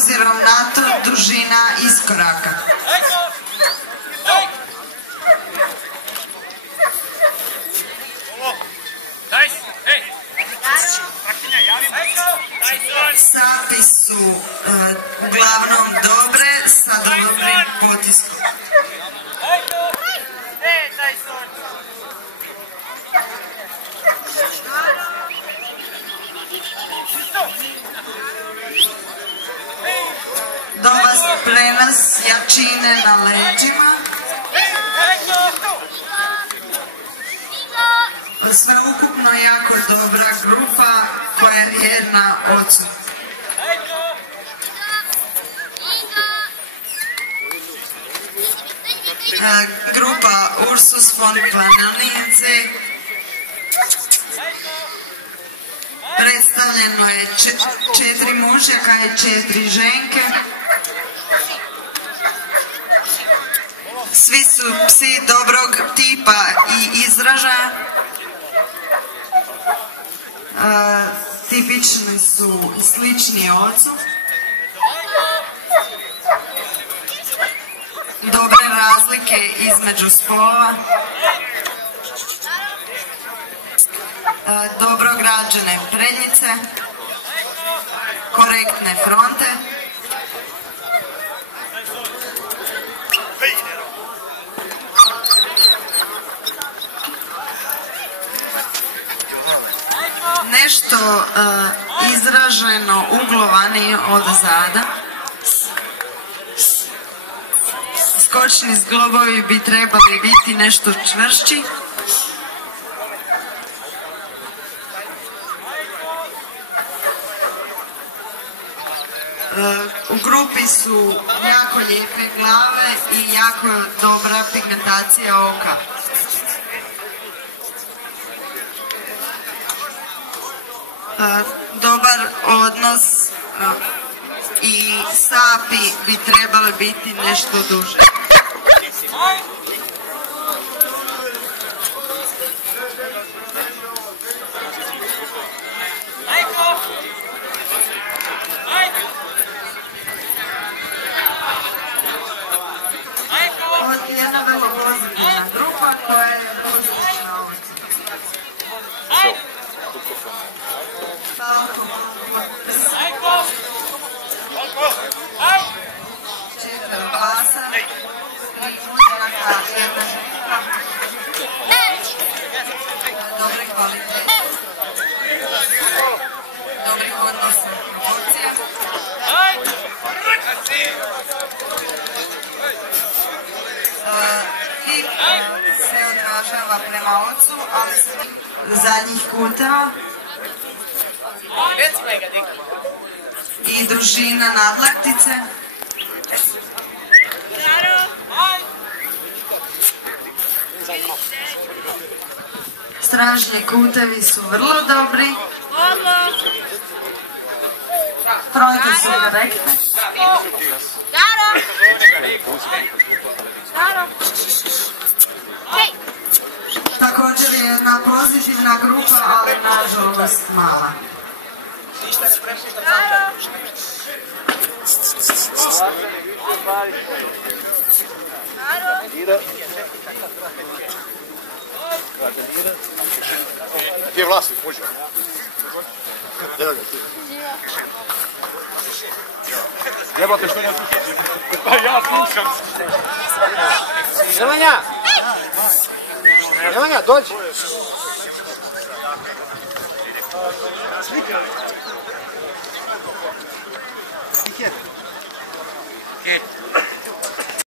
obzirom na to dužina iskoraka. Sapi su uglavnom dobre sa dobrim potiskom. Dobar prenos jačine na leđima. Sveukupno jako dobra grupa koja je vjerna ocu. Grupa Ursus von Planelnice. Predstavljeno je 4 mužjaka i 4 ženke. Svi su psi dobrog tipa i izražaja. Tipični su slični ocu. Dobre razlike između spolova. Dobro građene prednjice. Korektne fronte. Nešto izraženo uglovani od zada. Skočni zglobovi bi trebali biti nešto čvršći. U grupi su jako lijepe glave i jako dobra pigmentacija oka. Dobar odnos i sapi bi trebali biti nešto duže. Ovo je jedna vrlo pozitivna grupa koja je pozitivna oca. Četvero pasa, 3 mužjaka, 1 ženka. Dobre kvalitete. Dobrih odnosa i proporcija. Tip se odražava prema ocu, ali s zadnjih kuteva. I družina nadlaktice. Stražnji kutevi su vrlo dobri. Fronte su korektne. Također je jedna pozitivna grupa, ali nažalost mala. Gdje je vlasnik? Može? Jebate što ne slušam? Pa ja slušam. Nemanja! Nemanja, dođi!